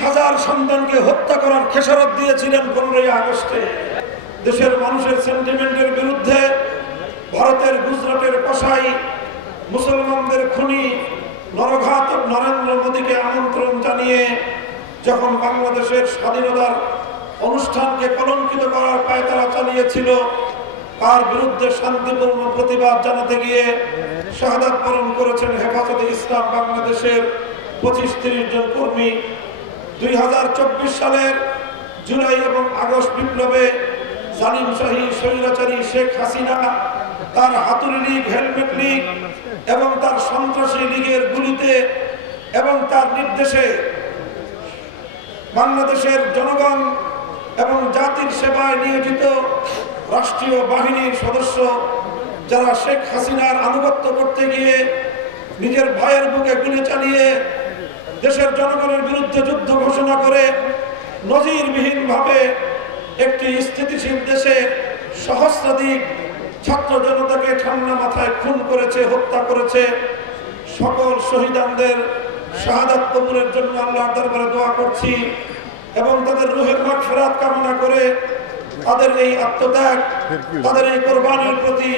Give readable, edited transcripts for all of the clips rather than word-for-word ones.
30,000 সন্তানকে হত্যা করার খেসারত দিয়েছিলেন 15ই আগস্টে। দেশের মানুষের সেন্টিমেন্টের বিরুদ্ধে ভারতের গুজরাটের কসাই, মুসলমানদের খুনি নরঘাতক নরেন্দ্র মোদীকে আমন্ত্রণ জানিয়ে যখন বাংলাদেশের স্বাধীনতার অনুষ্ঠানকে কলঙ্কিত করার পায়তারা চালিয়েছিল, তার বিরুদ্ধে শান্তিপূর্ণ প্রতিবাদ জানাতে গিয়ে শাহাদাত বরণ করেছেন হেফাজতে ইসলাম বাংলাদেশের 25-30 জন কর্মী। 2024 সালের জুলাই এবং আগস্ট বিপ্লবে জালিমশাহী স্বৈরাচারী শেখ হাসিনা তার হাতুড়ি লীগ, হেলমেট লীগ এবং তার সন্ত্রাসী লীগের গুলিতে এবং তার নির্দেশে বাংলাদেশের জনগণ এবং জাতির সেবায় নিয়োজিত রাষ্ট্রীয় বাহিনীর সদস্য যারা শেখ হাসিনার আনুগত্য করতে গিয়ে নিজের ভাইয়ের বুকে গুলি চালিয়ে দেশের জনগণের বিরুদ্ধে যুদ্ধ ঘোষণা করে নজিরবিহীনভাবে একটি স্থিতিশীল দেশে সহস্রাধিক ছাত্র জনতাকে ঠান্ডা মাথায় খুন করেছে, হত্যা করেছে। সকল শহীদদের শাহাদাত কবুলের জন্য আল্লাহর দরবারে দোয়া করছি এবং তাদের রুহের মাগফিরাত কামনা করে তাদের এই আত্মত্যাগ, তাদের এই কোরবানির প্রতি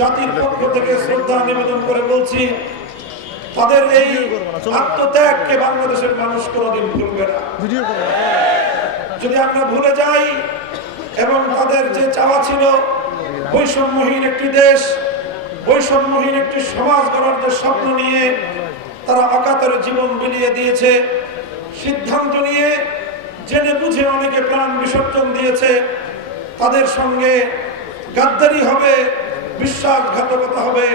জাতির পক্ষ থেকে শ্রদ্ধা নিবেদন করে বলছি, তাদের এই আত্মত্যাগকে বাংলাদেশের মানুষ কোনোদিন ভুলবে না। যদি আমরা ভুলে যাই এবং তাদের যে চাওয়া ছিল বৈষম্যহীন একটি দেশ, বৈষম্যহীন একটি সমাজ গড়ার যে স্বপ্ন নিয়ে তারা অকাতরে জীবন বিলিয়ে দিয়েছে, সিদ্ধান্ত নিয়ে জেনে বুঝে অনেকে প্রাণ বিসর্জন দিয়েছে, তাদের সঙ্গে গাদ্দারি হবে, বিশ্বাসঘাতকতা হবে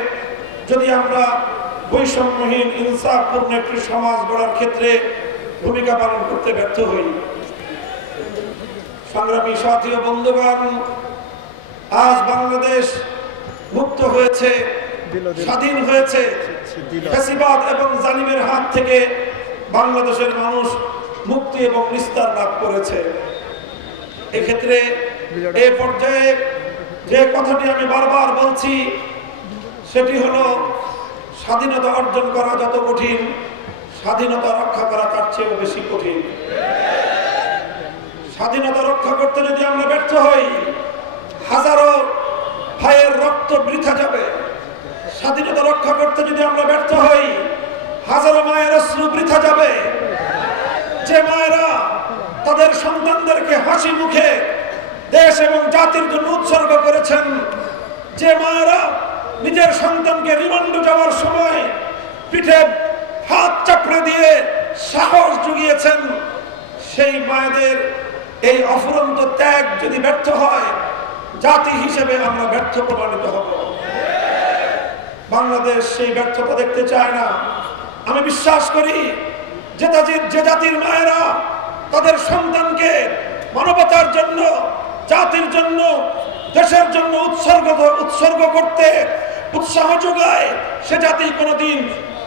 যদি আমরা বৈষম্যহীন ইনসাফপূর্ণ একটি সমাজ গড়ার ক্ষেত্রে ভূমিকা পালন করতে ব্যর্থ হই। সংগ্রামী সাথী ও বন্ধুগণ, আজ বাংলাদেশ মুক্ত হয়েছে, স্বাধীন হয়েছে। ফ্যাসিবাদ এবং জালিমের হাত থেকে বাংলাদেশের মানুষ মুক্তি এবং নিস্তার লাভ করেছে। এক্ষেত্রে এই পর্যায়ে যে কথাটি আমি বারবার বলছি সেটি হলো, স্বাধীনতা অর্জন করা যত কঠিন, স্বাধীনতা রক্ষা করা তার চেয়েও বেশি কঠিন। স্বাধীনতা রক্ষা করতে যদি আমরা ব্যর্থ হই, হাজারো ভাইয়ের রক্ত বৃথা যাবে। স্বাধীনতা রক্ষা করতে যদি আমরা ব্যর্থ হই, হাজারো মায়ের অশ্রু বৃথা যাবে। যে মায়েরা তাদের সন্তানদেরকে হাসি মুখে দেশ এবং জাতির জন্য উৎসর্গ করেছেন, যে মায়েরা নিজের সন্তানকে রিমান্ডে যাওয়ার সময় পিঠে হাত চাপড়ে দিয়ে সাহস জুগিয়েছেন, সেই মায়েদের এই অফুরন্ত ত্যাগ যদি ব্যর্থ হয়, জাতি হিসেবে আমরা ব্যর্থ প্রমাণিত হব। বাংলাদেশ সেই ব্যর্থতা দেখতে চায় না। আমি বিশ্বাস করি যে জাতির মায়েরা তাদের সন্তানকে মানবতার জন্য, জাতির জন্য, দেশের জন্য উৎসর্গ করতে উৎসাহ যোগায়, সে জাতি কোনোদিন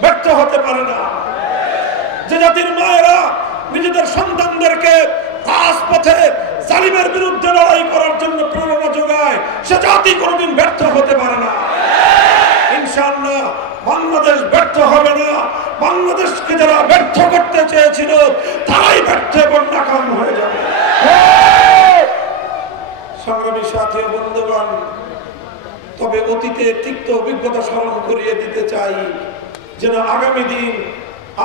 ব্যর্থ হতে পারে না। যে জাতির মায়েরা নিজেদের সন্তানদেরকে রাজপথে জালিমের বিরুদ্ধে লড়াই করার জন্য প্রেরণা যোগায়, সে জাতি কোনোদিন ব্যর্থ হতে পারে না। ইনশাআল্লাহ বাংলাদেশ ব্যর্থ হবে না। বাংলাদেশকে যারা ব্যর্থ করতে চেয়েছিল তারাই ব্যর্থ এবং নাকাম হয়ে যাবে। সংগ্রামী সাথী বন্ধুগণ, তবে অতীতে তিক্ত অভিজ্ঞতা স্মরণ করিয়ে দিতে চাই, যেন আগামী দিন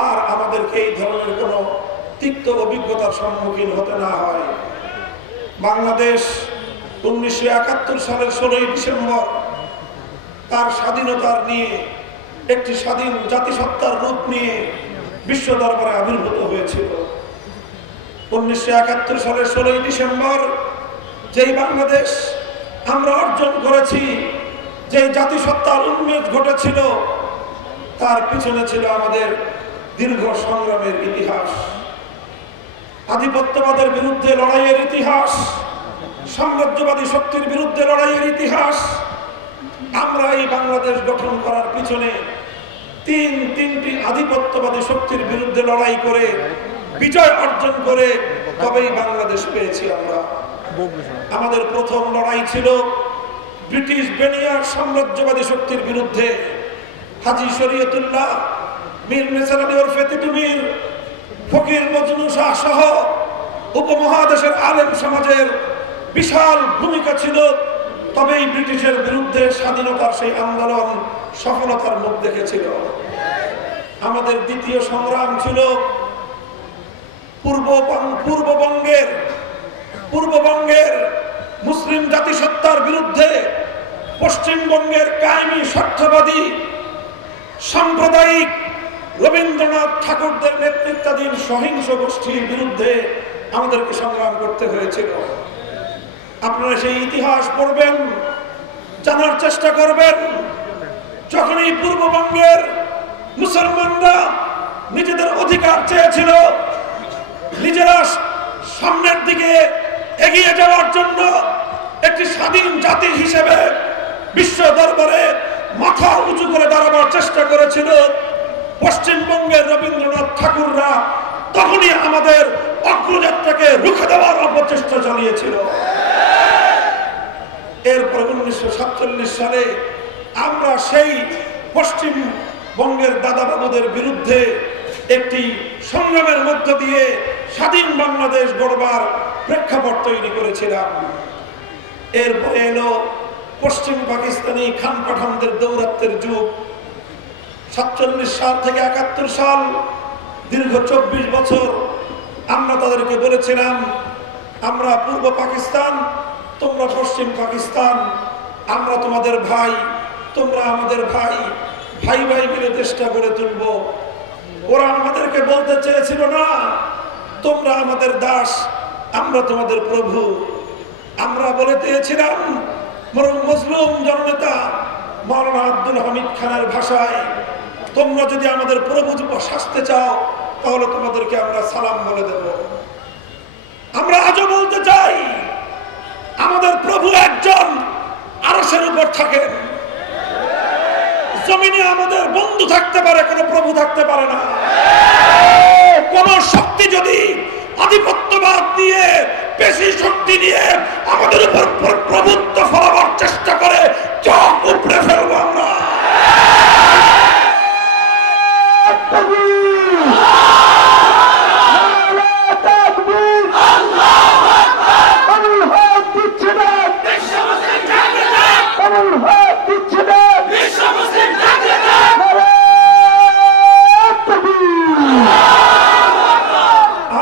আর আমাদেরকে এই ধরনের কোনো তিক্ত অভিজ্ঞতার সম্মুখীন হতে না হয়। বাংলাদেশ 1971 সালের 16ই ডিসেম্বর তার স্বাধীনতার নিয়ে একটি স্বাধীন জাতিসত্তার রূপ নিয়ে বিশ্ব দরবারে আবির্ভূত হয়েছিল। 1971 সালের 16ই ডিসেম্বর যেই বাংলাদেশ আমরা অর্জন করেছি, যে জাতিসত্তার উন্মেষ ঘটেছিল, তার পিছনে ছিল আমাদের দীর্ঘ সংগ্রামের ইতিহাস, আধিপত্যবাদের বিরুদ্ধে লড়াইয়ের ইতিহাস, সাম্রাজ্যবাদী শক্তির বিরুদ্ধে লড়াইয়ের ইতিহাস। আমরা এই বাংলাদেশ গঠন করার পিছনে তিনটি আধিপত্যবাদী শক্তির বিরুদ্ধে লড়াই করে বিজয় অর্জন করে তবেই বাংলাদেশ পেয়েছি আমরা। আমাদের প্রথম লড়াই ছিল ব্রিটিশ বেনিয়ার সাম্রাজ্যবাদী শক্তির বিরুদ্ধে। হাজী শরীয়তুল্লাহ, মীর নেছার আলী ওরফে তিতুমীর, ফকির মজনু শাহ সহ উপমহাদেশের আলেম সমাজের বিশাল ভূমিকা ছিল। তবেই ব্রিটিশের বিরুদ্ধে স্বাধীনতার সেই আন্দোলন সফলতার মুখ দেখেছিল। আমাদের দ্বিতীয় সংগ্রাম ছিল পূর্ববঙ্গের মুসলিম জাতিসত্তার বিরুদ্ধে পশ্চিমবঙ্গের কায়েমি স্বার্থবাদী সাম্প্রদায়িক রবীন্দ্রনাথ ঠাকুরদের নেতৃত্বাধীন সহিংস গোষ্ঠীর বিরুদ্ধে আমাদেরকে সংগ্রাম করতে হয়েছিল। আপনারা সেই ইতিহাস পড়বেন, জানার চেষ্টা করবেন। যখন এই পূর্ববঙ্গের মুসলমানরা নিজেদের অধিকার চেয়েছিল, নিজেরা সামনের দিকে এগিয়ে যাওয়ার জন্য একটি স্বাধীন জাতি হিসেবে বিশ্ব দরবারে মাথা উঁচু করে দাঁড়াবার চেষ্টা করেছিল, পশ্চিমবঙ্গের রবীন্দ্রনাথ ঠাকুররা তখনই আমাদের অগ্রযাত্রাকে রুখে দেওয়ার অপচেষ্টা চালিয়েছিল। এরপর 1947 সালে আমরা সেই পশ্চিমবঙ্গের দাদাবাবুদের বিরুদ্ধে একটি সংগ্রামের মধ্য দিয়ে স্বাধীন বাংলাদেশ গড়বার প্রেক্ষাপট তৈরি করেছিলাম। এরপরে এলো পশ্চিম পাকিস্তানি খান পাঠানদের দৌরাত্মের যুগ। 47 সাল থেকে 71 সাল দীর্ঘ 24 বছর আমরা তাদেরকে বলেছিলাম, আমরা পূর্ব পাকিস্তান, তোমরা পশ্চিম পাকিস্তান, আমরা তোমাদের ভাই, তোমরা আমাদের ভাই, ভাই ভাই মিলে দেশটা গড়ে তুলব। ওরা আমাদেরকে বলতে চেয়েছিল না, তোমরা আমাদের দাস, আমরা তোমাদের প্রভু। আমরা বলে দিয়েছিলাম মজলুম জননেতা মাওলানা আব্দুল হামিদ খানের ভাষায়, তোমরা যদি আমাদের প্রভু শাস্তে চাও তাহলে তোমাদেরকে আমরা সালাম বলে দেব। আমরা আজও বলতে চাই, আমাদের প্রভু একজন, আরশের উপর থাকেন। জমিনে আমাদের বন্ধু থাকতে পারে, কোনো প্রভু থাকতে পারে না। কোন শক্তি যদি আধিপত্যবাদ নিয়ে, পেশি শক্তি নিয়ে আমাদের উপর প্রভুত্ব ফলাবার চেষ্টা করে, চোখ উপড়ে ফেলবো আমরা।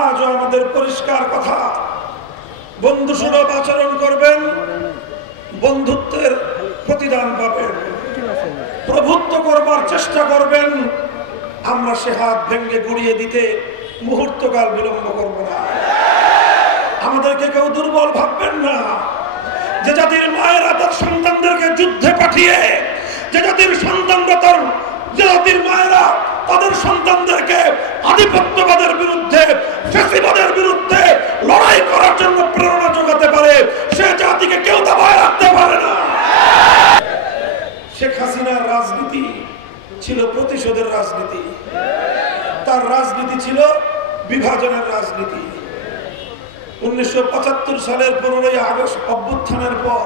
আজও আমাদের পরিষ্কার কথা, বন্ধু সুলভ আচরণ করবেন, বন্ধুত্বের প্রতিদান পাবেন। প্রভুত্ব করবার চেষ্টা করবেন, আমরা সে হাত ভেঙে গুড়িয়ে দিতে মুহূর্তকাল বিলম্ব করব না। আমাদেরকে কেউ দুর্বল ভাববেন না। যে জাতির মায়েরা তার সন্তানদেরকে যুদ্ধে পাঠিয়ে, যে জাতির মায়েরা তাদের সন্তানদেরকে আধিপত্যবাদের বিরুদ্ধে, ফ্যাসিবাদের বিরুদ্ধে লড়াই করার জন্য প্রেরণা যোগাতে পারে, সে জাতিকে কেউ দাবায় রাখতে পারে না। শেখ হাসিনার রাজনীতি ছিল প্রতিশোধের রাজনীতি, তার রাজনীতি ছিল বিভাজনের রাজনীতি। 1975 সালের 15ই আগস্ট অভ্যুত্থানের পর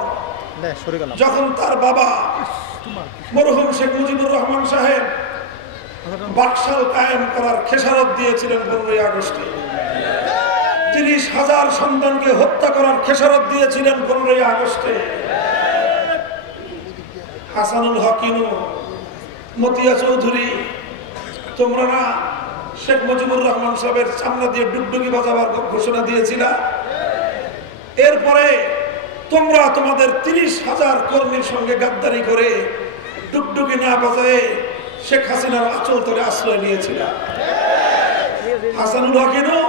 যখন তার বাবা মরহুম শেখ মুজিবুর রহমান সাহেব বাকশাল কায়েম করার খেসারত দিয়েছিলেন 15ই আগস্টে, 30,000 সন্তানকে হত্যা করার খেসারত দিয়েছিলেন 15ই আগস্টে, হাসানুল হক ইনু, মতিয়া চৌধুরী, তোমরা না শেখ মুজিবুর রহমান সাহেবের সামনে দিয়ে ডুগডুগি বাজাবার ঘোষণা দিয়েছিল। এরপরে তোমরা তোমাদের 30,000 কর্মীর সঙ্গে গাদ্দারি করে ডুগডুগি না বাজায় শেখ হাসিনার আঁচল তলে আশ্রয় নিয়েছিল। হাসানুল হক ইনু,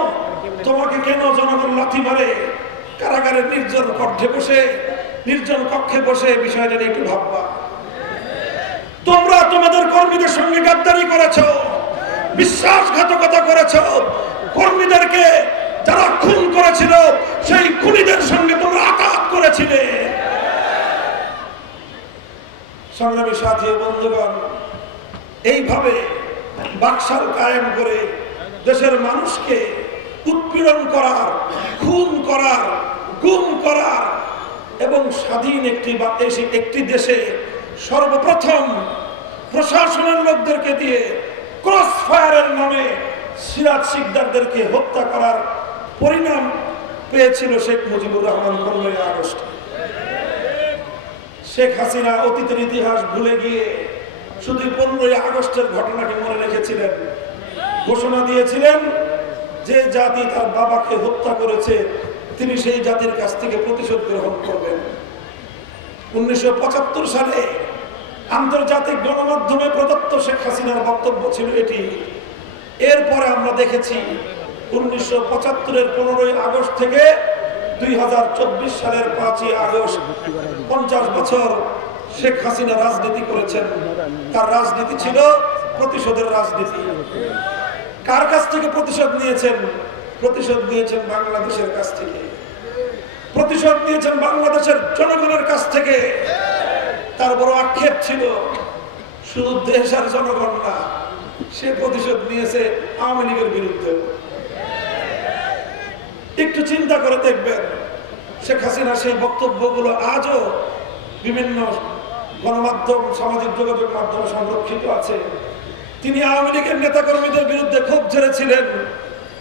তোমাকে কেন জনগণ লাথি মারে, কারাগারের নির্জন কক্ষে বসে বিষয়টা নিয়ে একটু ভাববা। তোমরা তোমাদের কর্মীদের সঙ্গে গাদ্দারি করেছো, বিশ্বাসঘাতকতা করেছো, কর্মীদেরকে যারা খুন করেছিল সেই খুনিদের সঙ্গে তোমরা আঘাত করেছিলে। সংগ্রামী সাথী ও বন্ধুগণ, এইভাবে বাকশাল কায়েম করে দেশের মানুষকে উৎপীড়ন করার, খুন করার, গুম করার এবং স্বাধীন একটি দেশে সর্বপ্রথম প্রশাসনের লোকদেরকে দিয়ে ক্রস ফায়ারের নামে সিরাজ শিকদারদেরকে হত্যা করার পরিণাম পেয়েছিল শেখ মুজিবুর রহমান 15ই আগস্ট। শেখ হাসিনা অতীতের ইতিহাস ভুলে গিয়ে শুধু 15ই আগস্টের ঘটনাকে মনে রেখেছিলেন। ঘোষণা দিয়েছিলেন যে জাতি তার বাবাকে হত্যা করেছে তিনি সেই জাতির কাছ থেকে প্রতিশোধ গ্রহণ করবেন। 1975 সালে আন্তর্জাতিক গণমাধ্যমে প্রদত্ত শেখ হাসিনার বক্তব্য ছিল এটি। এরপরে আমরা দেখেছি 1975-এর 15ই আগস্ট থেকে 2024 সালের 5ই আগস্ট 50 বছর শেখ হাসিনা রাজনীতি করেছেন। তার রাজনীতি ছিল প্রতিশোধের রাজনীতি। কার কাছ থেকে প্রতিশোধ নিয়েছেন? প্রতিশোধ নিয়েছেন বাংলাদেশের কাছ থেকে, প্রতিশোধ নিয়েছেন বাংলাদেশের জনগণের কাছ থেকে। তার বড় আক্ষেপ ছিল শুধু দেশ আর জনগণ না, সে প্রতিশোধ নিয়েছে আওয়ামী লীগের বিরুদ্ধে। একটু চিন্তা করে দেখবেন শেখ হাসিনা সেই বক্তব্যগুলো আজও বিভিন্ন গণমাধ্যম, সামাজিক যোগাযোগ মাধ্যমে সংরক্ষিত আছে। তিনি আওয়ামী লীগের নেতাকর্মীদের বিরুদ্ধে ক্ষোভ ঝেড়েছিলেন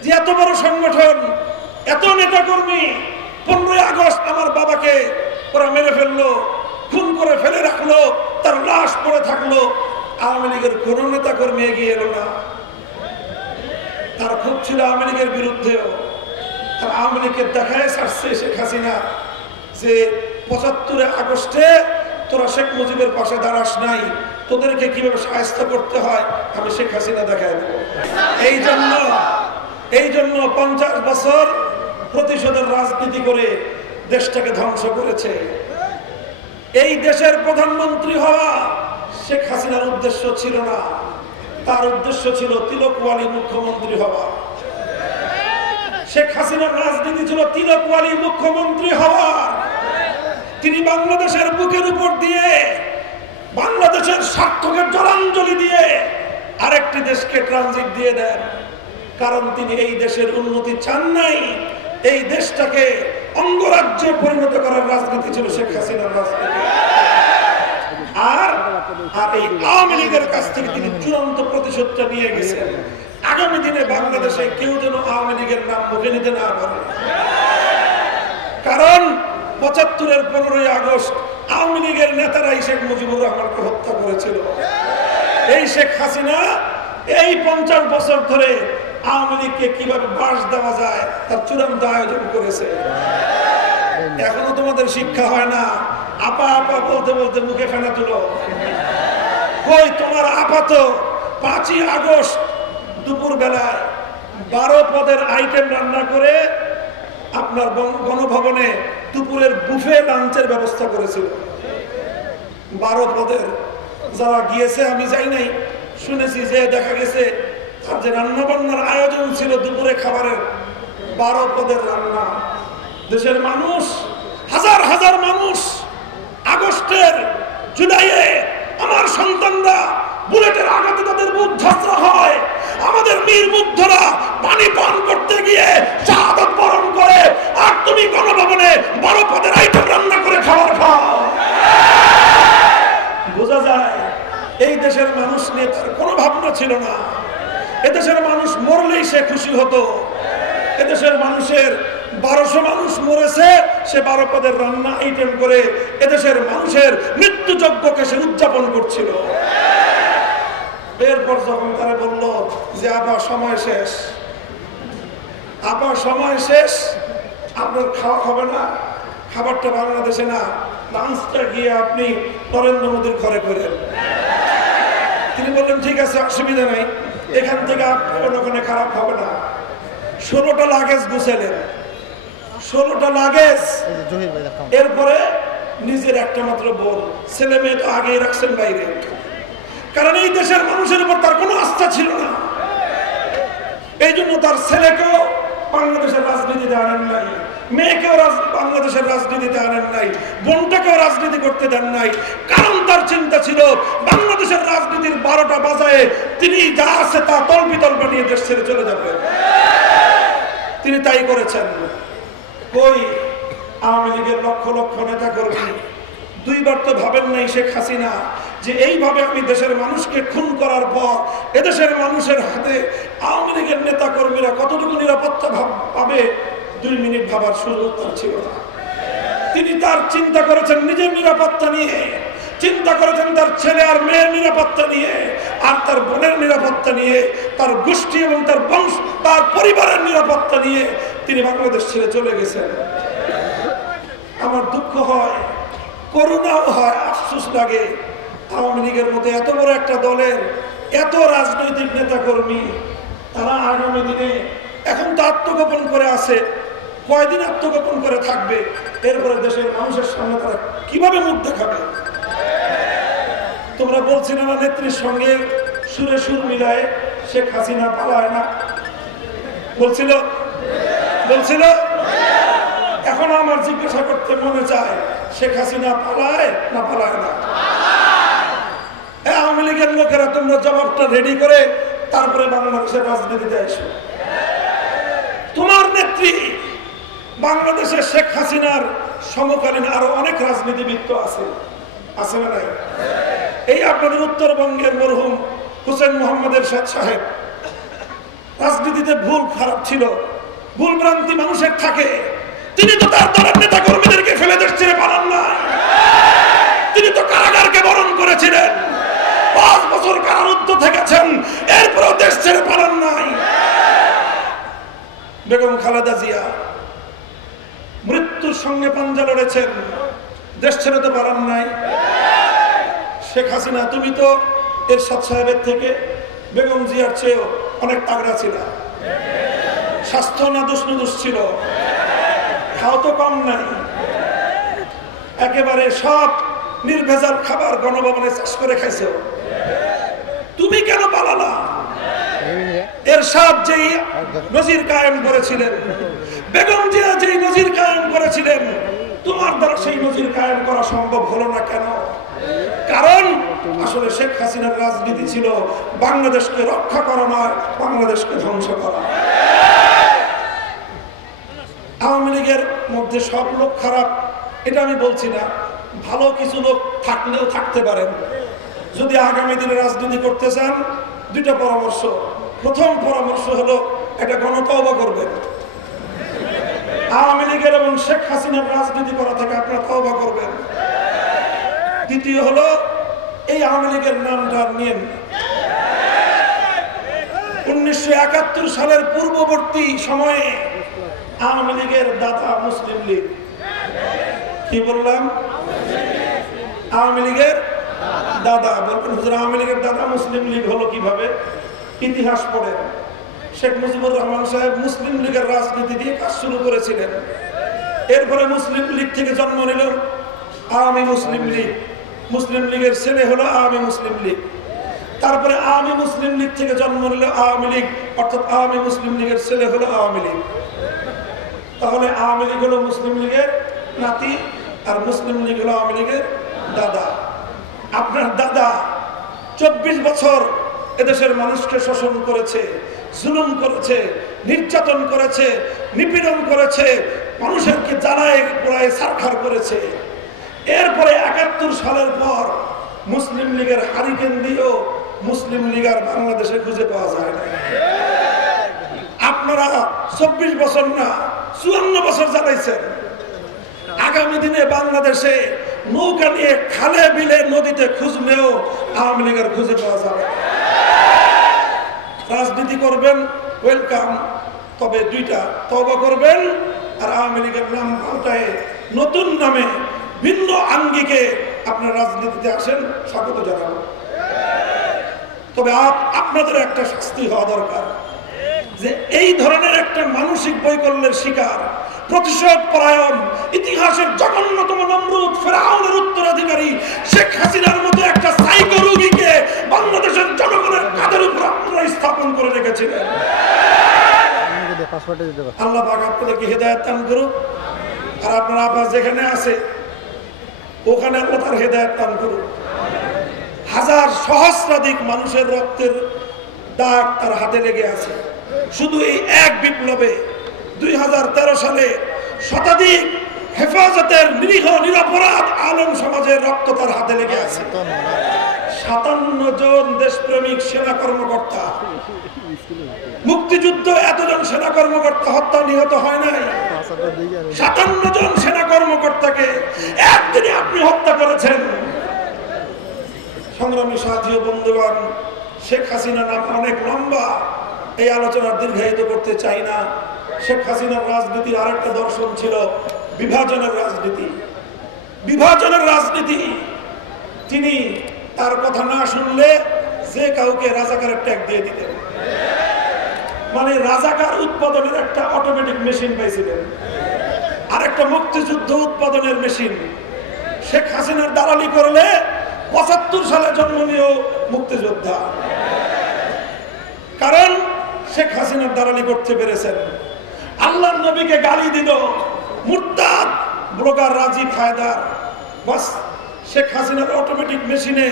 যে এত বড় সংগঠন, এত নেতাকর্মী, 15ই আগস্ট আমার বাবাকে ওরা মেরে ফেললো, খুন করে ফেলে রাখলো, তার লাশ পড়ে থাকলো, আওয়ামী লীগের কোন নেতাকর্মী এগিয়ে এলো না। তার ক্ষোভ ছিল আওয়ামী লীগের বিরুদ্ধেও। তার আওয়ামী লীগকে দেখায় ছাড়ছে শেখ হাসিনা যে 75 আগস্টে তোরা শেখ মুজিবের পাশে দাঁড়াস নাই, তোদেরকে কিভাবে শায়েস্তা করতে হয় আমি শেখ হাসিনা দেখায় দেব। এই জন্য 50 বছর প্রতিশোধের রাজনীতি করে দেশটাকে ধ্বংস করেছে। এই দেশের প্রধানমন্ত্রী হওয়া শেখ হাসিনার উদ্দেশ্য ছিল না, তার উদ্দেশ্য ছিল তিলকওয়ালী মুখ্যমন্ত্রী হওয়া। শেখ হাসিনার রাজনীতি ছিল তিলকওয়ালী মুখ্যমন্ত্রী হওয়া। তিনি বাংলাদেশের বুকের উপর দিয়ে, বাংলাদেশের স্বার্থকে জলাঞ্জলি দিয়ে আরেকটি দেশকে ট্রানজিট দিয়ে দেন। কারণ তিনি এই দেশের উন্নতি চান নাই, এই দেশটাকে অঙ্গরাজ্যে পরিণত করার রাজনীতি ছিল শেখ হাসিনার রাজনীতি। আর এই আওয়ামী লীগের কাছ থেকে তিনি চূড়ান্ত প্রতিশোধটা নিয়ে গেছেন। আগামী দিনে বাংলাদেশে কেউ যেন আওয়ামী লীগের নাম মুখে নিতে না পারে। কারণ 75-এর 15ই আগস্ট আওয়ামী লীগের নেতারাই শেখ মুজিবুর রহমানকে হত্যা করেছিল। এই শেখ হাসিনা এই 50 বছর ধরে আওয়ামী লীগকে কিভাবে বাস দেওয়া যায় তার চূড়ান্ত আয়োজন করেছে। এখনো তোমাদের শিক্ষা হয় না, আপা আপা বলতে বলতে মুখে ফেনা তুলো। কই তোমার আপা তো 5ই আগস্ট দুপুর বেলায় 12 পদের আইটেম রান্না করে আপনার গণভবনে দুপুরের বুফে লাঞ্চের ব্যবস্থা করেছিল। 12 পদের। যারা গিয়েছে, আমি যাই নাই, শুনেছি যে দেখা গেছে তার যে রান্না বান্নার আয়োজন ছিল দুপুরে খাবারের 12 পদের রান্না। দেশের মানুষ, হাজার হাজার মানুষ আগস্টের, জুলাইয়ে আমার সন্তানরা বুলেটের আঘাতে তাদের বুক ঝাঁচরা হয়, আমাদের বীর মুগ্ধরা পানি পান করতে গিয়ে শাহাদাত বরণ করে, আর তুমি গণভবনে 12 পদের আইটেম রান্না করে খাবার খাও। বোঝা যায় এই দেশের মানুষ নিয়ে তার কোনো ভাবনা ছিল না। এদেশের মানুষ মরলেই সে খুশি হতো। এদেশের মানুষের 1200 মানুষ মরেছে, সে 12 পদের রান্না আইটেম করে এদেশের মানুষের মৃত্যুযজ্ঞকে সে উদযাপন করছিল। এরপর যখন তারা বলল যে আবার সময় শেষ, আবার সময় শেষ, আপনার খাওয়া হবে না, খাবারটা বাংলাদেশে না, লাঞ্চটা গিয়ে আপনি নরেন্দ্র মোদীর ঘরে করেন। তিনি বললেন ঠিক আছে, অসুবিধা নাই, এখান থেকে আপনার ওখানে খারাপ হবে না। 16টা লাগেজ গুছালেন, 16টা লাগেজ। এরপরে নিজের একটা মাত্র বোন, ছেলে মেয়ে তো আগেই রাখছেন বাইরে, কারণ এই দেশের মানুষের উপর তার কোনো আস্থা ছিল না। এই জন্য তার ছেলেকেও বাংলাদেশের রাজনীতিতে আনেন নাই, মেয়েকেও বাংলাদেশের রাজনীতিতে আনেন নাই, বোনটাকেও রাজনীতি করতে দেন নাই। কারণ তার চিন্তা ছিল বাংলাদেশের রাজনীতির 12টা বাজায় তিনি যা আছে তা তলবিতল নিয়ে দেশ ছেড়ে চলে যাবে। তিনি তাই করেছেন। কই আওয়ামী লীগের লক্ষ লক্ষ নেতা কর্মী 2বার তো ভাবেন নাই শেখ হাসিনা যে এইভাবে আমি দেশের মানুষকে খুন করার পর এদেশের মানুষের হাতে আওয়ামী লীগের নেতা কর্মীরা কতটুকু নিরাপত্তা পাবে 2 মিনিট ভাবার সুযোগ তার ছিল না। তিনি তার চিন্তা করেছেন নিজের নিরাপত্তা নিয়ে, চিন্তা করেছেন তার ছেলে আর মেয়ের নিরাপত্তা নিয়ে, আর তার বোনের নিরাপত্তা নিয়ে, তার গোষ্ঠী এবং তার বংশ তার পরিবারের নিরাপত্তা নিয়ে তিনি বাংলাদেশ ছেড়ে চলে গেছেন। আমার দুঃখ হয়, করুণাও হয়, আফসোস লাগে আওয়ামী লীগের মতো এত বড় একটা দলের এত রাজনৈতিক নেতা কর্মী তারা আগামী দিনে এখন তো আত্মগোপন করে আছে, কয়দিন আত্মগোপন করে থাকবে, এরপরে দেশের মানুষের সামনে তারা কিভাবে মুখ দেখাবে? তোমরা বলছিলে না নেত্রীর সঙ্গে সুরে সুর মিলায় শেখ হাসিনা পালায় না, বলছিল বলছিল এখন আমার জিজ্ঞাসা করতে মনে চায় শেখ হাসিনা পালায় না পালায় না? আওয়ামী লীগের লোকেরা তোমরা জবাবটা রেডি করে তারপরে বাংলাদেশের রাজনীতিতে এসো। তোমার নেত্রী বাংলাদেশের শেখ হাসিনার সমকালীন আরো অনেক রাজনীতিবিদ আছে, আছে না নাই? এই আপনাদের উত্তরবঙ্গের মরহুম হুসেন মোহাম্মদ এরশাদ সাহেব, রাজনীতিতে ভুল খারাপ ছিল, ভুল ভ্রান্তি মানুষের থাকে, তিনি তো তার দলের নেতা কর্মীদেরকে ফেলে দেশ ছেড়ে পালান না, তিনি তো কারাগারকে বরণ করেছিলেন, 5 বছর কারারুদ্ধ থেকেছেন, এরপরও দেশ ছেড়ে পালান নাই। বেগম খালেদা জিয়া মৃত্যুর সঙ্গে পাঞ্জা লড়েছেন, দেশ ছেড়ে তো পালান নাই। শেখ হাসিনা তুমি তো এরশাদ সাহেবের থেকে বেগম জিয়ার চেয়েও অনেক তাগড়া ছিল, স্বাস্থ্য নাদুস নুদুস ছিল, খাও তো কম নাই, একেবারে সব নির্ভেজাল খাবার গণভবনে চাষ করে খাইছো, তুমি কেন পালালা? এরশাদ যেই নজির কায়েম করেছিলেন, বেগম জিয়া যেই নজির কায়েম করেছিলেন, তোমার দ্বারা সেই নজির কায়েম করা সম্ভব হলো না কেন? কারণ আসলে শেখ হাসিনার রাজনীতি ছিল বাংলাদেশকে রক্ষা করা নয়, বাংলাদেশকে ধ্বংস করা। আওয়ামী লীগের মধ্যে সব লোক খারাপ এটা আমি বলছি না, ভালো কিছু লোক থাকলেও থাকতে পারেন। যদি আগামী দিনে রাজনীতি করতে চান 2টা পরামর্শ। প্রথম পরামর্শ হলো একটা গণতওবা করবেন, আওয়ামী লীগের এবং শেখ হাসিনার রাজনীতি করা থেকে আপনারা তওবা করবেন। দ্বিতীয় হলো এই আওয়ামী লীগের নামটা নিয়েন। 1971 সালের পূর্ববর্তী সময়ে আওয়ামী লীগের দাদা মুসলিম লীগ, কি বললাম? আওয়ামী লীগের দাদা। বলবেন হুজুর আওয়ামী লীগের দাদা মুসলিম লীগ হলো কিভাবে? ইতিহাস পড়েন। শেখ মুজিবুর রহমান সাহেব মুসলিম লীগের রাজনীতি দিয়ে কাজ শুরু করেছিলেন, এরপরে মুসলিম লীগ থেকে জন্ম নিল আওয়ামী মুসলিম লীগ, মুসলিম লীগের ছেলে হলো আওয়ামী মুসলিম লীগ, তারপরে আওয়ামী মুসলিম লীগ থেকে জন্ম নিল আওয়ামী লীগ, অর্থাৎ আওয়ামী মুসলিম লীগের ছেলে হলো আওয়ামী লীগ। তাহলে আওয়ামী লীগ হলো মুসলিম লীগের নাতি, আর মুসলিম লীগ হলো আওয়ামী লীগের দাদা। আপনার দাদা 24 বছর এদেশের মানুষকে শোষণ করেছে, জুলুম করেছে, নির্যাতন করেছে, নিপীড়ন করেছে, মানুষেরকে জ্বালায় পোড়ায় ছারখার করেছে। এরপরে 71 সালের পর মুসলিম লীগের হারিকেন দিয়েও মুসলিম লীগ আর বাংলাদেশে খুঁজে পাওয়া যায় না। আপনারা 24 বছর না 54 বছর জ্বালাইছেন। আগামী দিনে বাংলাদেশে নৌকা নিয়ে খালে বিলে নদীতে খুঁজলেও আওয়ামী লীগের খুঁজে পাওয়া যাবে। রাজনীতি করবেন ওয়েলকাম, তবে 2টা তওবা করবেন আর আওয়ামী লীগের নাম পাল্টায় নতুন নামে ভিন্ন আঙ্গিকে আপনার রাজনীতিতে আসেন, স্বাগত জানাবো। তবে আপনাদের একটা শাস্তি হওয়া দরকার যে এই ধরনের একটা মানসিক বৈকল্যের শিকার, প্রতিশোধ পরায়ণ, ইতিহাসের জঘন্যতম নমরুদ ফেরাউনের উত্তরাধিকারী শেখ হাসিনার মতো একটা সাইকো রোগীকে বাংলাদেশের জনগণের কাঁধের উপর আপনারা স্থাপন করে রেখেছিলেন। আল্লাহ পাক আপনাদেরকে হেদায়েত দান করুক, আর আপনার আব্বা যেখানে আছে ওখানে আল্লাহ তার হেদায়েত দান করুক। হাজার সহস্রাধিক মানুষের রক্তের দাগ তার হাতে লেগে আছে। শুধু এই এক বিপ্লবে 2013 সালে শতাধিক হেফাজতের নিরীহ নিরপরাধ আলেম সমাজের রক্ত তার হাতে লেগে আছে। 57 জন দেশপ্রেমিক সেনা কর্মকর্তা, মুক্তিযুদ্ধ এতজন সেনা কর্মকর্তা হত্যা নিহত হয় নাই। 57 জন সেনা কর্মকর্তাকে একদিনে আপনি হত্যা করেছেন। সংগ্রামী সাথী ও বন্ধুগণ, শেখ হাসিনা নাম অনেক লম্বা, এই আলোচনা দীর্ঘায়িত করতে চাই না। শেখ হাসিনার রাজনীতির আরেকটা দর্শন ছিল বিভাজনের রাজনীতি। বিভাজনের রাজনীতি, তিনি তার কথা না শুনলে যে কাউকে রাজাকারের ট্যাগ দিয়ে দিতেন। মানে রাজাকার উৎপাদনের একটা অটোমেটিক মেশিন পাইছিলেন, আর একটা মুক্তিযুদ্ধ উৎপাদনের মেশিন। শেখ হাসিনার দালালি করলে 75 সালে জন্ম নিয়েও মুক্তিযোদ্ধা, কারণ শেখ হাসিনার দালালি করতে পেরেছেন। আল্লাহর নবীকে গালি দিল মুরতাদ ব্লগার রাজীব হায়দার, বাস শেখ হাসিনার অটোমেটিক মেশিনে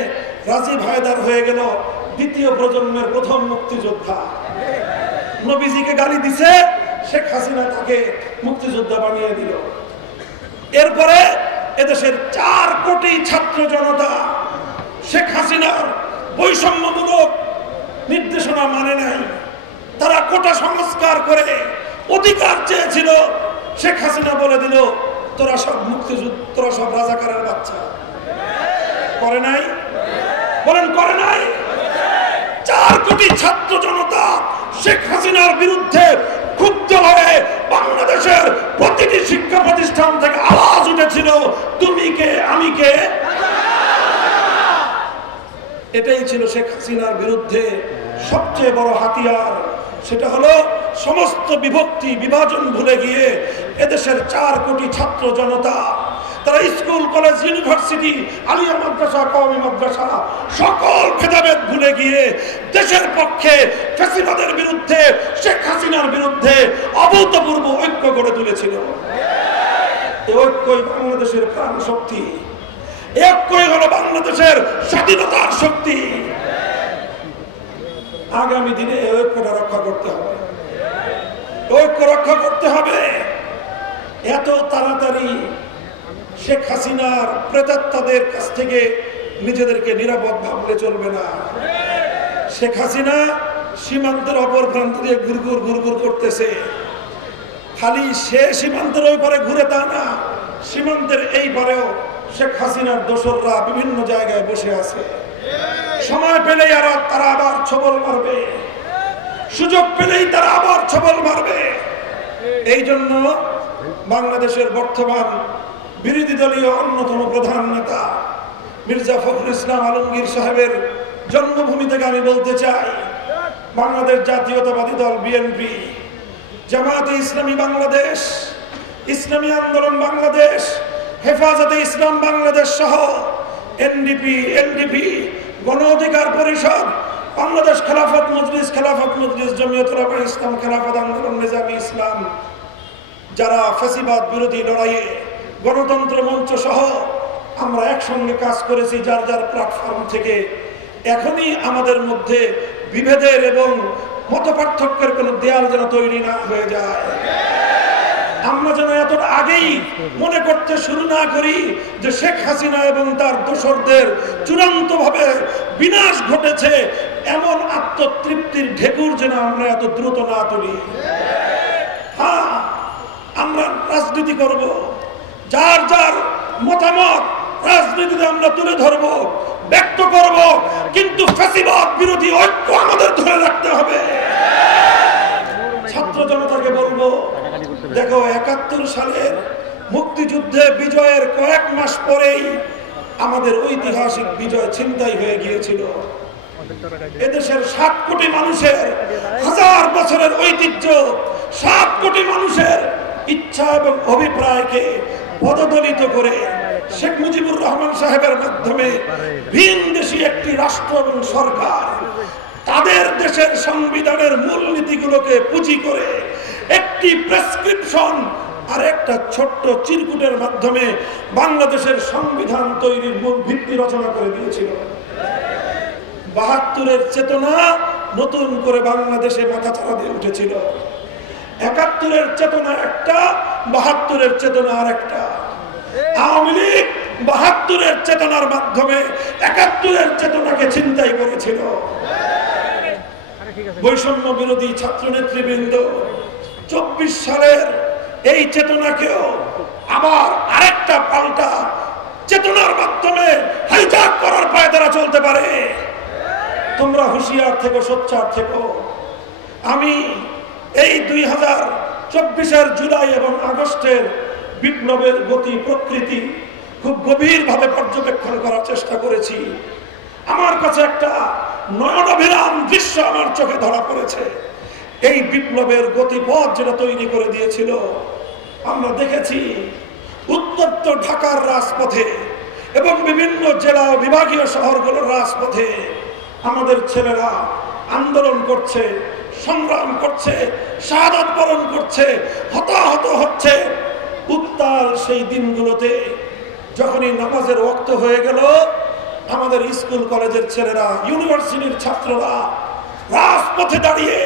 রাজীব হায়দার হয়ে গেল দ্বিতীয় প্রজন্মের প্রথম মুক্তিযোদ্ধা। নবীজিকে গালি দিছে, শেখ হাসিনা তাকে মুক্তিযোদ্ধা বানিয়ে দিল। এরপরে এদেশের 4 কোটি ছাত্র জনতা শেখ হাসিনার বৈষম্যমূলক নির্দেশনা মানে নাই। তারা কোটা সংস্কার করে অধিকার চেয়েছিল, শেখ হাসিনা বলে দিল তোরা সব মুক্তিযুদ্ধ, তোরা সব রাজাকারের বাচ্চা। করে নাই? বলেন করে নাই? 4 কোটি ছাত্র জনতা শেখ হাসিনার বিরুদ্ধে ক্ষুব্ধ হয়ে বাংলাদেশের প্রতিটি শিক্ষা প্রতিষ্ঠান থেকে আওয়াজ উঠেছিল, তুমি কে আমি কে। এটাই ছিল শেখ হাসিনার বিরুদ্ধে সবচেয়ে বড় হাতিয়ার। সেটা হলো সমস্ত বিভক্তি বিভাজন ভুলে গিয়ে এদেশের 4 কোটি ছাত্র জনতা, তারা স্কুল কলেজ ইউনিভার্সিটি আলিয়া মাদ্রাসা কওমি মাদ্রাসা সকল ভেদাভেদ ভুলে গিয়ে দেশের পক্ষে ফ্যাসিবাদের বিরুদ্ধে শেখ হাসিনার বিরুদ্ধে অভূতপূর্ব ঐক্য গড়ে তুলেছিল। এই ঐক্যই বাংলাদেশের প্রাণ শক্তি, এই ঐক্যই হলো বাংলাদেশের স্বাধীনতার শক্তি। আগামী দিনে এই ঐক্যটা রক্ষা করতে হবে, ঐক্য রক্ষা করতে হবে। এত তাড়াতাড়ি শেখ হাসিনার প্রেতাত্মাদের কাছ থেকে নিজেদেরকে নিরাপদ ভাবলে চলবে না। শেখ হাসিনা সীমান্তের অপর প্রান্ত দিয়ে ঘুরঘুর ঘুরঘুর করতেছে। খালি সে সীমান্তের ওই পারে ঘুরে তা না, সীমান্তের এই পারেও শেখ হাসিনার দোসররা বিভিন্ন জায়গায় বসে আছে। সময় পেলেই তারা আবার ছবল মারবে, সুযোগ পেলেই তারা আবার ছবল মারবে। এই জন্য বাংলাদেশের বর্তমান বিরোধী দলীয় অন্যতম প্রধান নেতা মির্জা ফখরুল ইসলাম আলমগীর সাহেবের জন্মভূমি থেকে আমি বলতে চাই, বাংলাদেশ জাতীয়তাবাদী দল বিএনপি, জামায়াতে ইসলামী বাংলাদেশ, ইসলামী আন্দোলন বাংলাদেশ, হেফাজতে ইসলাম বাংলাদেশ সহ এনডিপি, এলডিপি, গণ অধিকার পরিষদ, বাংলাদেশ খেলাফত মজলিস, জমিয়তুল উলামা ইসলাম, খেলাফত আন্দোলন, নিজামী ইসলাম, যারা ফ্যাসিবাদ বিরোধী লড়াইয়ে গণতন্ত্র মঞ্চ সহ আমরা একসঙ্গে কাজ করেছি যার যার প্ল্যাটফর্ম থেকে। এখনই আমাদের মধ্যে বিভেদের এবং মতপার্থক্যের কোনো দেয়াল যেন তৈরি না হয়ে যায়। আমরা যেন এত আগেই মনে করতে শুরু না করি যে শেখ হাসিনা এবং তার দোসরদের চূড়ান্তভাবে বিনাশ ঘটেছে, এমন আত্মতৃপ্তির ঢেকুর যেন আমরা এত দ্রুত না তুলি। হ্যাঁ, আমরা রাজনীতি করব, যার যার মতামত রাজনীতিতে আমরা তুলে ধরব, ব্যক্ত করব, কিন্তু ফ্যাসিবাদ বিরোধী ঐক্য আমাদের ধরে রাখতে হবে। ছাত্র জনতাকে বলবো, দেখো 71 সালের মুক্তিযুদ্ধে বিজয়ের কয়েক মাস পরেই আমাদের ঐতিহাসিক বিজয় ছিনতাই হয়ে গিয়েছিল। এদেশের 7 কোটি মানুষের 1000 বছরের ঐতিহ্য, 7 কোটি মানুষের ইচ্ছা এবং অভিপ্রায়কে পদদলিত করে শেখ মুজিবুর রহমান সাহেবের মাধ্যমে ভিনদেশী একটি রাষ্ট্র এবং সরকার তাদের দেশের সংবিধানের মূলনীতিগুলোকে পুঁজি করে একটি প্রেসক্রিপশন আর একটা ছোট্ট চিরকুটের মাধ্যমে বাংলাদেশের সংবিধান তৈরির মূল ভিত্তি রচনা করে দিয়েছিল। 72-এর চেতনা নতুন করে বাংলাদেশে মাথাচাড়া দিয়ে উঠেছিল। 71-এর চেতনা একটা, 72-এর চেতনা আর একটা। আওয়ামী লীগ 72-এর চেতনার মাধ্যমে 71-এর চেতনাকে ছিনতাই করেছিল। বৈষম্য বিরোধী ছাত্র নেতৃবৃন্দ 24 সালের এই চেতনাকেও আবার আরেকটা পাল্টা চেতনার মাধ্যমে হাইজ্যাক করার পায়ে তারা চলতে পারে। তোমরা হুঁশিয়ার থেকো, সোচ্চার থেকো। আমি এই 2024-এর জুলাই এবং আগস্টের বিপ্লবের গতি প্রকৃতি খুব গভীরভাবে পর্যবেক্ষণ করার চেষ্টা করেছি। আমার কাছে একটা নয়নাভিরাম দৃশ্য আমার চোখে ধরা পড়েছে। এই বিপ্লবের গতিপথ যেটা তৈরি করে দিয়েছিল, আমরা দেখেছি উত্তপ্ত ঢাকার রাজপথে এবং বিভিন্ন জেলা ও বিভাগীয় শহরগুলোর রাজপথে আমাদের ছেলেরা আন্দোলন করছে, সংগ্রাম করছে, শাহাদাত বরণ করছে, হতাহত হচ্ছে। উত্তাল সেই দিনগুলোতে যখনই নামাজের ওয়াক্ত হয়ে গেল, আমাদের স্কুল কলেজের ছেলেরা, ইউনিভার্সিটির ছাত্ররা রাজপথে দাঁড়িয়ে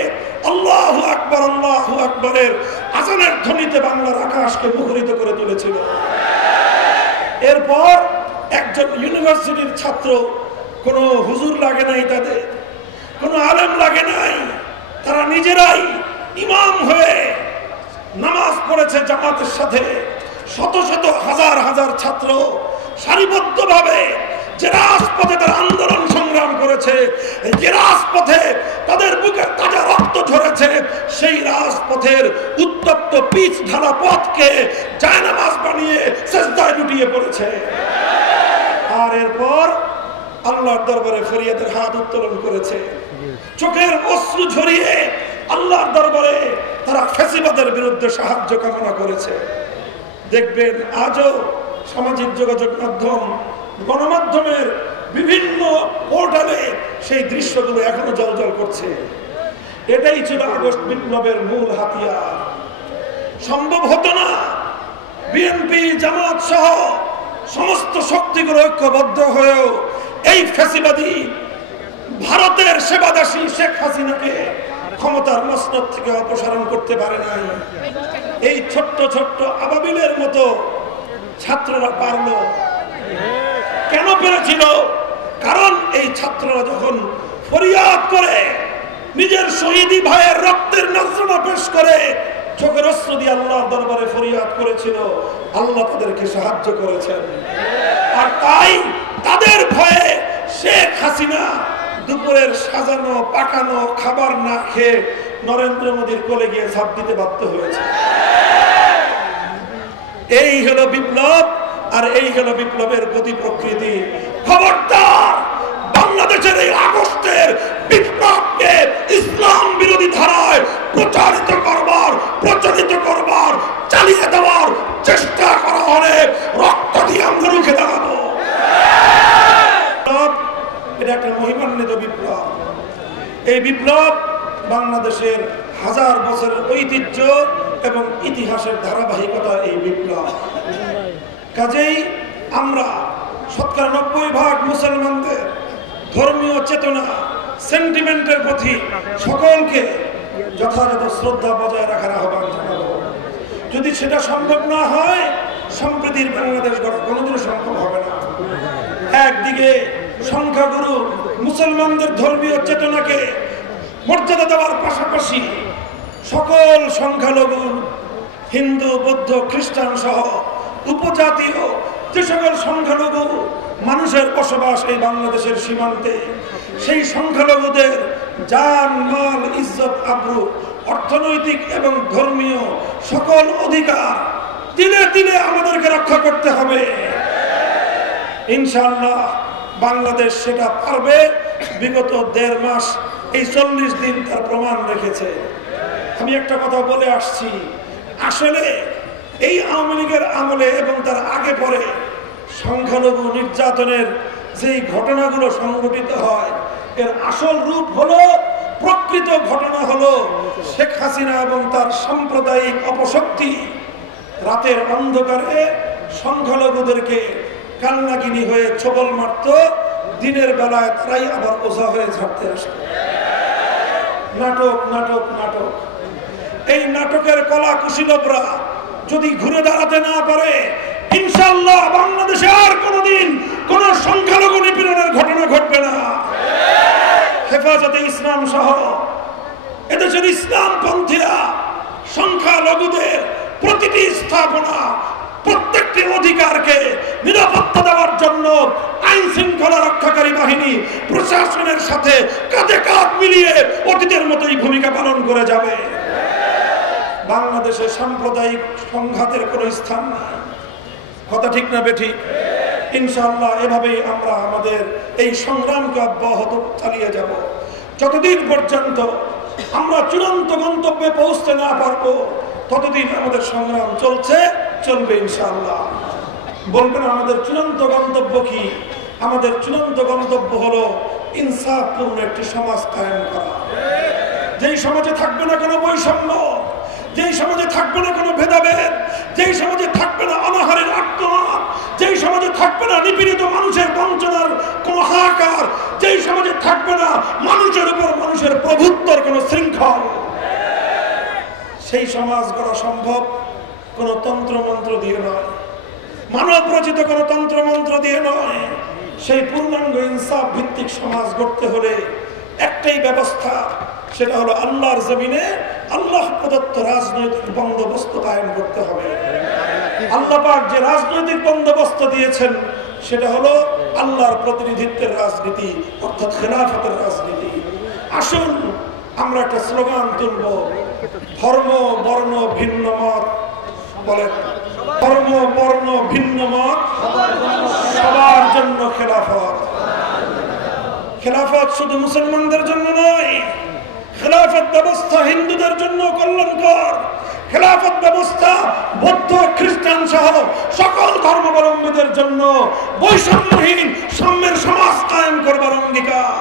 আল্লাহু আকবার, আল্লাহু আকবারের আযানের ধ্বনিতে বাংলার আকাশকে মুখরিত করে তুলেছিল। এরপর একজন ইউনিভার্সিটির ছাত্র, কোনো হুজুর লাগে নাই, তাদের কোনো আলেম লাগে নাই, তারা নিজেরাই ইমাম হয়ে নামাজ পড়েছে জামাতের সাথে। শত শত হাজার হাজার ছাত্র সারিবদ্ধভাবে যে রাজপথে তারা আন্দোলন সংগ্রাম করেছে, যে রাজপথে তাদের বুকের তাজা রক্ত ঝরেছে, সেই রাজপথের উত্তপ্ত পিচ ঢালা পথকে জায়নামাজ বানিয়ে সিজদায় লুটিয়ে পড়েছে। আর এরপর আল্লাহর দরবারে ফরিয়াদের হাত উত্তোলন করেছে, চোখের অশ্রু ঝরিয়ে আল্লাহর দরবারে তারা ফ্যাসিবাদের বিরুদ্ধে সাহায্য কামনা করেছে। দেখবেন আজও সামাজিক যোগাযোগ মাধ্যম, গণমাধ্যমের বিভিন্ন পোর্টালে সেই দৃশ্যগুলো এখনো জ্বলজ্বল করছে। এটাই ছিল আগস্ট বিপ্লবের মূল হাতিয়ার। সম্ভব হতো না বিএনপি, জামাত সহ সমস্ত শক্তিগুলো ঐক্যবদ্ধ হয়েও এই ফ্যাসিবাদী ভারতের সেবাদাসী শেখ হাসিনাকে ক্ষমতার মসনদ থেকে অপসারণ করতে পারে নাই। এই ছোট্ট ছোট্ট আবাবিলের মতো ছাত্ররা পারলো। কেন পেরেছিল? কারণ এই ছাত্ররা যখন ফরিয়াদ করে, নিজের শহীদি ভাইয়ের রক্তের নজরানা পেশ করে, চোখের অশ্রু দিয়ে আল্লাহর দরবারে ফরিয়াদ করেছিল, আল্লাহ তাদেরকে সাহায্য করেছেন। আর তাই তাদের ভয়ে শেখ হাসিনা দুপুরের সাজানো পাকানো খাবার না খেয়ে নরেন্দ্র মোদীর কোলে গিয়ে ঝাঁপ দিতে বাধ্য হয়েছে। এই হলো বিপ্লব, আর এই হলো বিপ্লবের গতি প্রকৃতি। খবরদার, বাংলাদেশের এই আগস্টের বিপ্লবকে ইসলাম বিরোধী ধারায় প্রচারিত করবার, চালিয়ে দেওয়ার চেষ্টা করা হলে রক্ত দিয়ে আমরা রুখে দাঁড়াবো। এটা একটা মহিমান্বিত বিপ্লব। এই বিপ্লব বাংলাদেশের হাজার বছরের ঐতিহ্য এবং ইতিহাসের ধারাবাহিকতা। এই বিপ্লব কাজেই আমরা ৯০% মুসলমানদের ধর্মীয় চেতনা, সেন্টিমেন্টের প্রতি সকলকে যথাযথ শ্রদ্ধা বজায় রাখার আহ্বান জানাবো। যদি সেটা সম্ভব না হয়, সম্প্রীতির বাংলাদেশ গড়া কোনোদিন সম্ভব হবে না। একদিকে সংখ্যাগুরু মুসলমানদের ধর্মীয় চেতনাকে মর্যাদা দেওয়ার পাশাপাশি সকল সংখ্যালঘু, হিন্দু, বৌদ্ধ, খ্রিস্টান সহ উপজাতীয় যে সকল সংখ্যালঘু মানুষের বসবাস এই বাংলাদেশের সীমান্তে, সেই সংখ্যালঘুদের জান, মাল, ইজ্জত, আবরু, অর্থনৈতিক এবং ধর্মীয় সকল অধিকার তিলে তিলে আমাদেরকে রক্ষা করতে হবে। ইনশাআল্লাহ বাংলাদেশ সেটা পারবে। বিগত ১.৫ মাস, এই ৪০ দিন তার প্রমাণ রেখেছে। আমি একটা কথা বলে আসছি, আসলে এই আওয়ামী লীগের আমলে এবং তার আগে পরে সংখ্যালঘু নির্যাতনের যেই ঘটনাগুলো সংঘটিত হয়, এর আসল রূপ হলো, প্রকৃত ঘটনা হলো শেখ হাসিনা এবং তার সাম্প্রদায়িক অপশক্তি রাতের অন্ধকারে সংখ্যালঘুদেরকে কান্নাকিনি হয়ে ছবল মারত, দিনের বেলায় তারাই আবার ওঝা হয়ে ঝাড়তে আসত। নাটক, নাটক, নাটক। এই নাটকের কলা কুশীলবরা যদি ঘুরে দাঁড়াতে না পারে, ইনশাআল্লাহ বাংলাদেশে আর কোনোদিন কোন সংখ্যালঘু নিপীড়নের ঘটনা ঘটবে না। হেফাজতে ইসলাম সহ এদেশের ইসলামপন্থীরা সংখ্যালঘুদের প্রতিটি স্থাপনা, প্রত্যেকটি অধিকারকে নিরাপত্তা দেওয়ার জন্য আইন শৃঙ্খলা রক্ষাকারী বাহিনী প্রশাসনের সাথে কাঁধে কাঁধ মিলিয়ে অতীতের মতোই ভূমিকা পালন করে যাবে। বাংলাদেশে সাম্প্রদায়িক সংঘাতের কোনো স্থান নাই। কথা ঠিক না বেঠিক? ইনশাআল্লাহ এভাবেই আমরা আমাদের এই সংগ্রামকে অব্যাহত চালিয়ে যাব যতদিন পর্যন্ত আমরা চূড়ান্ত গন্তব্যে পৌঁছতে না পারবো, ততদিন আমাদের সংগ্রাম চলবে ইনশাআল্লাহ। বলবেন আমাদের চূড়ান্ত গন্তব্য কি? আমাদের চূড়ান্ত গন্তব্য হলো ইনসাফপূর্ণ একটি সমাজ কায়েম করা, যেই সমাজে থাকবে না কোনো বৈষম্য, যেই সমাজে থাকবে না কোনো ভেদাভেদ, যেই সমাজে থাকবে না অনাহারের আর্তনাদ, যেই সমাজে থাকবে না নিপীড়িত মানুষের বঞ্চনার কোনো হাহাকার, যেই সমাজে থাকবে না মানুষের উপর মানুষের প্রভুত্বর কোনো শৃঙ্খল। সেই সমাজ গড়া সম্ভব কোনো তন্ত্রমন্ত্র দিয়ে নয়, মানব রচিত কোনো তন্ত্রমন্ত্র দিয়ে নয়। সেই পূর্ণাঙ্গ ইনসাফ ভিত্তিক সমাজ গড়তে হলে একটাই ব্যবস্থা, সেটা হলো আল্লাহর জমিনে আল্লাহ প্রদত্ত রাজনৈতিক বন্দোবস্ত কায়েম করতে হবে। আল্লাহ পাক যে রাজনৈতিক বন্দোবস্ত দিয়েছেন সেটা হলো আল্লাহর প্রতিনিধিত্বের রাজনীতি, অর্থাৎ খেলাফতের রাজনীতি। আসুন আমরা একটা স্লোগান তুলব, ধর্ম বর্ণ ভিন্ন মত, বলেন ধর্ম বর্ণ ভিন্ন মত সবার জন্য খেলাফত। খেলাফত শুধু মুসলমানদের জন্য নয়, খেলাফত ব্যবস্থা হিন্দুদের জন্য কল্যাণকর। খেলাফত ব্যবস্থা বৌদ্ধ খ্রিস্টান সহ সকল ধর্মাবলম্বীদের জন্য বৈষম্যহীন সাম্যের সমাজ কায়েম করবার অঙ্গীকার।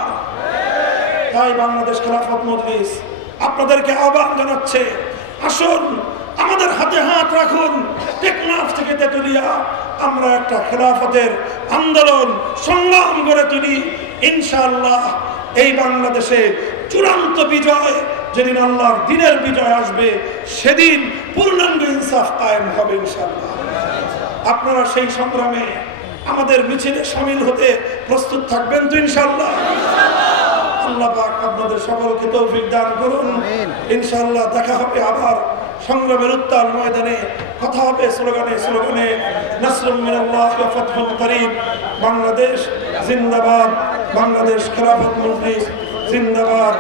তাই বাংলাদেশ খেলাফত মজলিস আপনাদেরকে আহ্বান জানাচ্ছে, আসুন আমাদের হাতে হাত রাখুন, টেকনাফ থেকে তেতুলিয়া আমরা একটা খেলাফতের আন্দোলন সংগ্রাম গড়ে তুলি। ইনশাআল্লাহ এই বাংলাদেশে চূড়ান্ত বিজয়, যেদিন আল্লাহর দিনের বিজয় আসবে, সেদিন পূর্ণাঙ্গ ইনসাফ কায়েম হবে ইনশাআল্লাহ। আপনারা সেই সংগ্রামে আমাদের মিছিলে শামিল হতে প্রস্তুত থাকবেন তো ইনশাআল্লাহ? আল্লাহ পাক আপনাদের সকলকে তৌফিক দান করুন। ইনশাআল্লাহ দেখা হবে আবার সংগ্রামের উত্তাল ময়দানে, কথা হবে স্লোগানে স্লোগানে। নাসরুম মিনাল্লাহ ওয়া ফাতহুন করিব। বাংলাদেশ জিন্দাবাদ, বাংলাদেশ খেলাফত মজলিস জিন্দাবাদ।